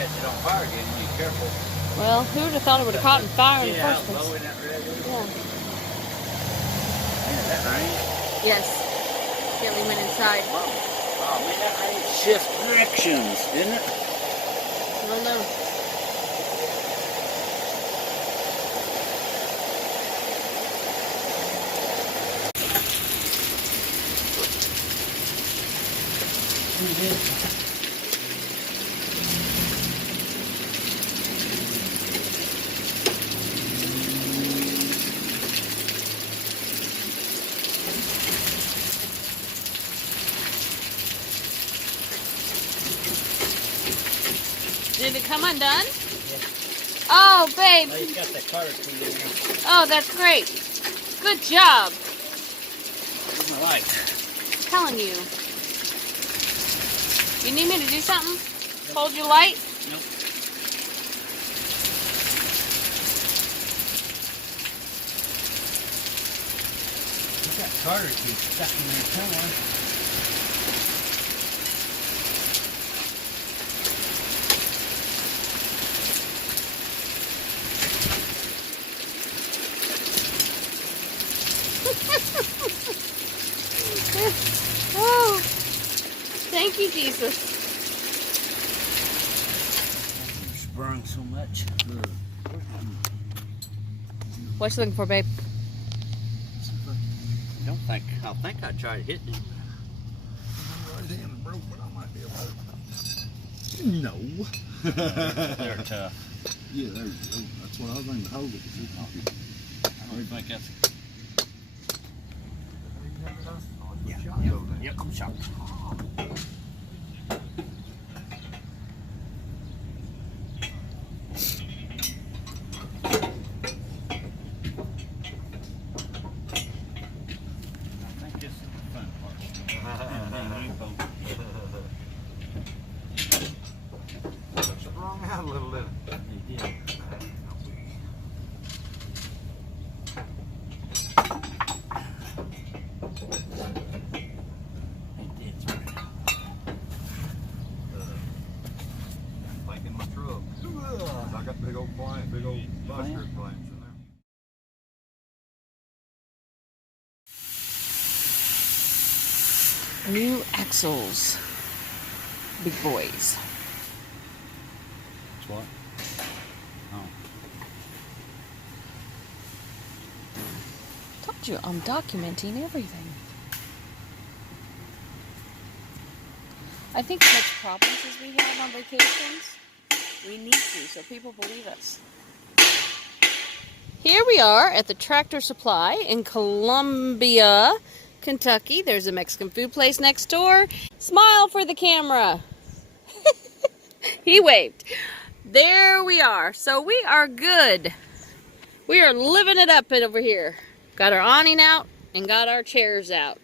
catch it on fire again. Be careful. Well, who would have thought it would have caught on fire in the first place? Blowing that red is? Yeah. Man, that rain. Yes. Kelly went inside. Oh man, that rain shifts directions, didn't it? I don't know. Did it come undone? Yeah. Oh, babe. Oh, he's got that Carter key in there. Oh, that's great. Good job. All right. Telling you. You need me to do something? Yep. Hold your light? Nope. He's got Carter key stuck in there somewhere. Oh, thank you, Jesus. Sprung so much. What you looking for, babe? I think I tried hitting him. Right hand broke, but I might be able to. No. They're tough. Yeah, there you go. That's what I was thinking to hold it. I don't think that's. Yep, I'm shocked. Sprung out a little, didn't it? He did. Like in my truck. I got big old big old buster flames in there. New axles. Big boys. That's what? Oh. Told you I'm documenting everything. I think as much problems as we have on vacations, we need to, so people believe us. Here we are at the Tractor Supply in Columbia, Kentucky. There's a Mexican food place next door. Smile for the camera. He waved. There we are. So we are good. We are living it up over here. Got our awning out and got our chairs out.